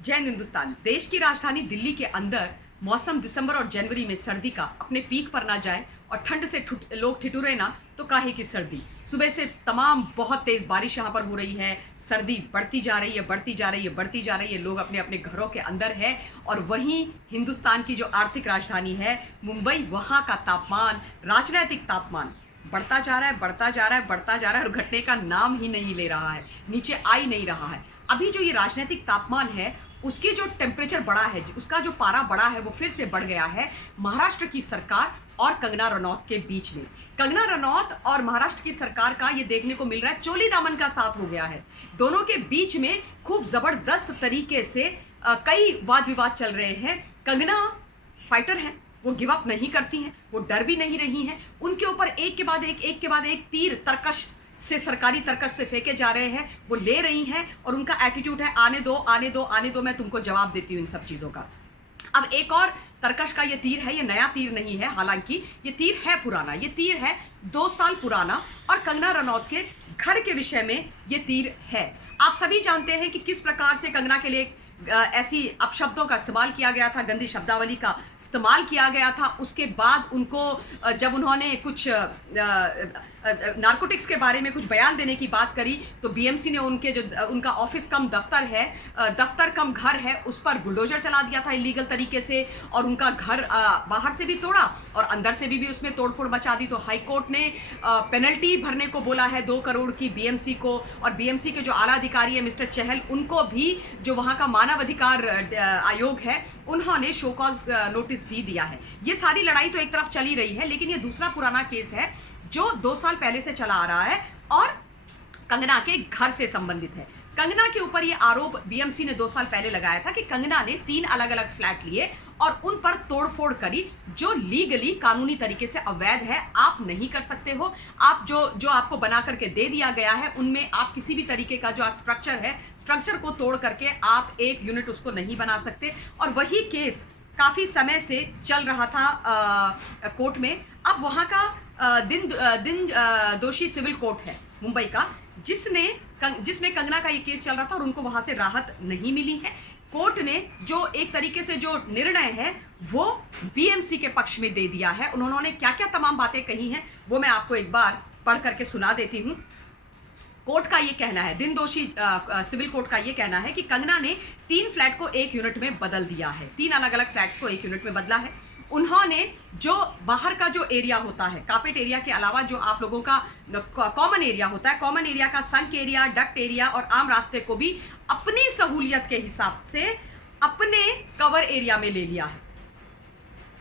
जय हिंद। हिंदुस्तान देश की राजधानी दिल्ली के अंदर मौसम दिसंबर और जनवरी में सर्दी का अपने पीक पर ना जाए और ठंड से लोग ठिठुरे ना तो काहे की सर्दी। सुबह से तमाम बहुत तेज बारिश यहाँ पर हो रही है, सर्दी बढ़ती जा रही है, बढ़ती जा रही है, बढ़ती जा रही है। लोग अपने अपने घरों के अंदर है और वहीं हिंदुस्तान की जो आर्थिक राजधानी है मुंबई, वहाँ का तापमान, राजनैतिक तापमान बढ़ता जा रहा है, बढ़ता जा रहा है, बढ़ता जा रहा है और घटने का नाम ही नहीं ले रहा है, नीचे आ ही नहीं रहा है। अभी जो ये राजनीतिक तापमान है उसकी जो टेम्परेचर बढ़ा है, उसका जो पारा बढ़ा है वो फिर से बढ़ गया है महाराष्ट्र की सरकार और कंगना रनौत के बीच में। कंगना रनौत और महाराष्ट्र की सरकार का ये देखने को मिल रहा है चोली दामन का साथ हो गया है। दोनों के बीच में खूब जबरदस्त तरीके से कई वाद विवाद चल रहे हैं। कंगना फाइटर है, वो गिव अप नहीं करती हैं, वो डर भी नहीं रही हैं। उनके ऊपर एक के बाद एक तीर तरकश से, सरकारी तरकश से फेंके जा रहे हैं, वो ले रही हैं और उनका एटीट्यूड है आने दो आने दो आने दो, मैं तुमको जवाब देती हूँ इन सब चीज़ों का। अब एक और तरकश का ये तीर है, ये नया तीर नहीं है, हालांकि ये तीर है पुराना, ये तीर है 2 साल पुराना और कंगना रनौत के घर के विषय में ये तीर है। आप सभी जानते हैं कि किस प्रकार से कंगना के लिए ऐसी अपशब्दों का इस्तेमाल किया गया था, गंदी शब्दावली का इस्तेमाल किया गया था। उसके बाद उनको जब उन्होंने कुछ नारकोटिक्स के बारे में कुछ बयान देने की बात करी तो बीएमसी ने उनके जो उनका ऑफिस कम दफ्तर है, दफ्तर कम घर है, उस पर बुलडोजर चला दिया था इलीगल तरीके से और उनका घर बाहर से भी तोड़ा और अंदर से भी उसमें तोड़फोड़ मचा दी। तो हाई कोर्ट ने पेनल्टी भरने को बोला है 2 करोड़ की बीएमसी को, और बीएमसी के जो आला अधिकारी है मिस्टर चहल, उनको भी जो वहाँ का मानव अधिकार आयोग है उन्होंने शो कॉज नोटिस भी दिया है। ये सारी लड़ाई तो एक तरफ चली रही है, लेकिन ये दूसरा पुराना केस है जो 2 साल पहले से चला आ रहा है और कंगना के घर से संबंधित है। कंगना के ऊपर ये आरोप बीएमसी ने 2 साल पहले लगाया था कि कंगना ने 3 अलग अलग फ्लैट लिए और उन पर तोड़फोड़ करी जो लीगली, कानूनी तरीके से अवैध है। आप नहीं कर सकते हो। आप जो आपको बना करके दे दिया गया है उनमें आप किसी भी तरीके का जो स्ट्रक्चर है, स्ट्रक्चर को तोड़ करके आप एक यूनिट उसको नहीं बना सकते। और वही केस काफ़ी समय से चल रहा था कोर्ट में। अब वहाँ का दिन दोषी सिविल कोर्ट है मुंबई का, जिसमें कंगना का ये केस चल रहा था और उनको वहाँ से राहत नहीं मिली है। कोर्ट ने जो एक तरीके से जो निर्णय है वो बीएमसी के पक्ष में दे दिया है। उन्होंने क्या क्या तमाम बातें कही हैं वो मैं आपको एक बार पढ़ करके सुना देती हूँ। कोर्ट का ये कहना है, दिन दोषी सिविल कोर्ट का ये कहना है कि कंगना ने 3 फ्लैट को 1 यूनिट में बदल दिया है, 3 अलग अलग फ्लैट्स को 1 यूनिट में बदला है। उन्होंने जो बाहर का जो एरिया होता है, कार्पेट एरिया के अलावा जो आप लोगों का कॉमन एरिया होता है, कॉमन एरिया का संक एरिया, डक्ट एरिया और आम रास्ते को भी अपनी सहूलियत के हिसाब से अपने कवर एरिया में ले लिया है।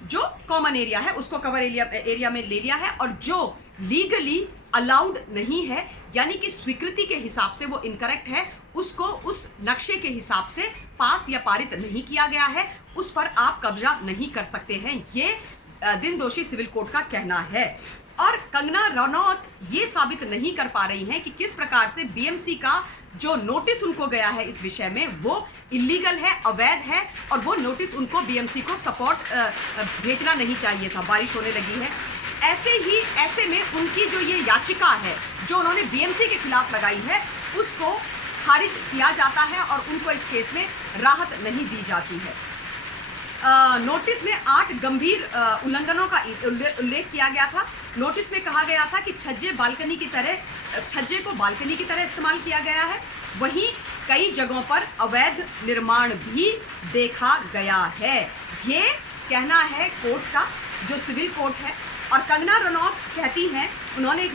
जो कॉमन एरिया है उसको कवर एरिया में ले लिया है और जो लीगली अलाउड नहीं है, यानी कि स्वीकृति के हिसाब से वो इनकरेक्ट है, उसको उस नक्शे के हिसाब से पास या पारित नहीं किया गया है, उस पर आप कब्जा नहीं कर सकते हैं। ये दिन दोषी सिविल कोर्ट का कहना है। और कंगना रनौत ये साबित नहीं कर पा रही हैं कि किस प्रकार से बीएमसी का जो नोटिस उनको गया है इस विषय में वो इलीगल है, अवैध है, और वो नोटिस उनको बीएमसी को सपोर्ट भेजना नहीं चाहिए था। बारिश होने लगी है, ऐसे में उनकी जो ये याचिका है जो उन्होंने बीएमसी के खिलाफ लगाई है उसको खारिज किया जाता है और उनको इस केस में राहत नहीं दी जाती है। नोटिस में 8 गंभीर उल्लंघनों का उल्लेख किया गया था। नोटिस में कहा गया था कि छज्जे को बालकनी की तरह इस्तेमाल किया गया है। वहीं कई जगहों पर अवैध निर्माण भी देखा गया है। ये कहना है कोर्ट का, जो सिविल कोर्ट है। और कंगना रनौत कहती हैं, उन्होंने एक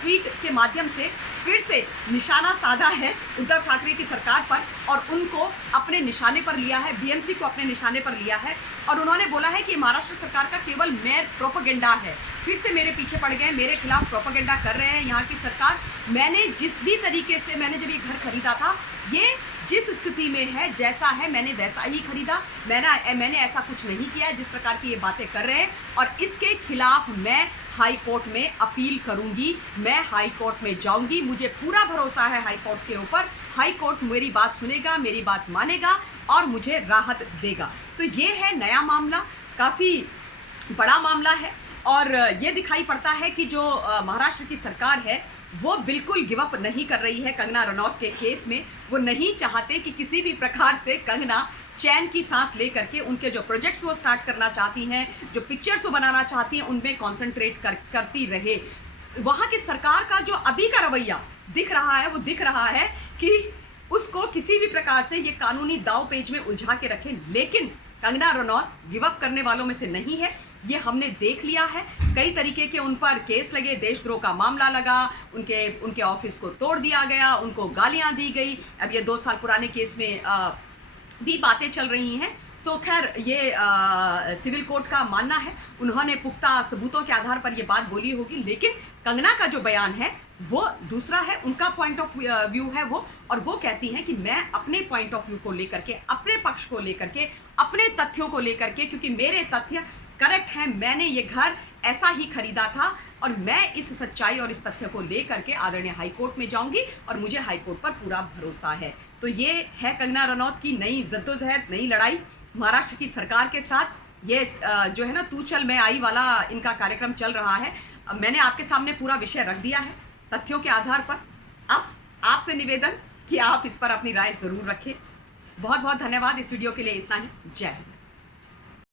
ट्वीट के माध्यम से फिर से निशाना साधा है उद्धव ठाकरे की सरकार पर और उनको अपने निशाने पर लिया है, बीएमसी को अपने निशाने पर लिया है। और उन्होंने बोला है कि महाराष्ट्र सरकार का केवल मेयर प्रोपेगेंडा है, फिर से मेरे पीछे पड़ गए, मेरे खिलाफ प्रोपेगेंडा कर रहे हैं यहाँ की सरकार। मैंने जिस भी तरीके से मैंने जब ये घर खरीदा था, ये जिस स्थिति में है, जैसा है, मैंने वैसा ही खरीदा। मैंने ऐसा कुछ नहीं किया जिस प्रकार की ये बातें कर रहे हैं और इसके खिलाफ मैं हाई कोर्ट में अपील करूंगी, मैं हाई कोर्ट में जाऊंगी। मुझे पूरा भरोसा है हाई कोर्ट के ऊपर। हाई कोर्ट मेरी बात सुनेगा, मेरी बात मानेगा और मुझे राहत देगा। तो ये है नया मामला, काफ़ी बड़ा मामला है और ये दिखाई पड़ता है कि जो महाराष्ट्र की सरकार है वो बिल्कुल गिव अप नहीं कर रही है कंगना रनौत के केस में। वो नहीं चाहते कि किसी भी प्रकार से कंगना चैन की सांस लेकर के उनके जो प्रोजेक्ट्स वो स्टार्ट करना चाहती हैं, जो पिक्चर्स वो बनाना चाहती हैं, उनमें कॉन्सेंट्रेट करती रहे। वहाँ की सरकार का जो अभी का रवैया दिख रहा है, वो दिख रहा है कि उसको किसी भी प्रकार से ये कानूनी दाव पेच में उलझा के रखे। लेकिन कंगना रनौत गिव अप करने वालों में से नहीं है, ये हमने देख लिया है। कई तरीके के उन पर केस लगे, देशद्रोह का मामला लगा, उनके ऑफिस को तोड़ दिया गया, उनको गालियां दी गई। अब ये 2 साल पुराने केस में भी बातें चल रही हैं। तो खैर ये सिविल कोर्ट का मानना है, उन्होंने पुख्ता सबूतों के आधार पर ये बात बोली होगी। लेकिन कंगना का जो बयान है वो दूसरा है, उनका पॉइंट ऑफ व्यू है वो, और वो कहती हैं कि मैं अपने पॉइंट ऑफ व्यू को लेकर के, अपने पक्ष को लेकर के, अपने तथ्यों को लेकर के, क्योंकि मेरे तथ्य करेक्ट हैं, मैंने ये घर ऐसा ही खरीदा था और मैं इस सच्चाई और इस तथ्य को लेकर के आदरणीय हाईकोर्ट में जाऊंगी और मुझे हाईकोर्ट पर पूरा भरोसा है। तो ये है कंगना रनौत की नई जद्दोजहद, नई लड़ाई महाराष्ट्र की सरकार के साथ। ये जो है ना तू चल मैं आई वाला इनका कार्यक्रम चल रहा है। मैंने आपके सामने पूरा विषय रख दिया है तथ्यों के आधार पर। अब आपसे निवेदन कि आप इस पर अपनी राय ज़रूर रखें। बहुत बहुत धन्यवाद। इस वीडियो के लिए इतना ही। जय हिंद।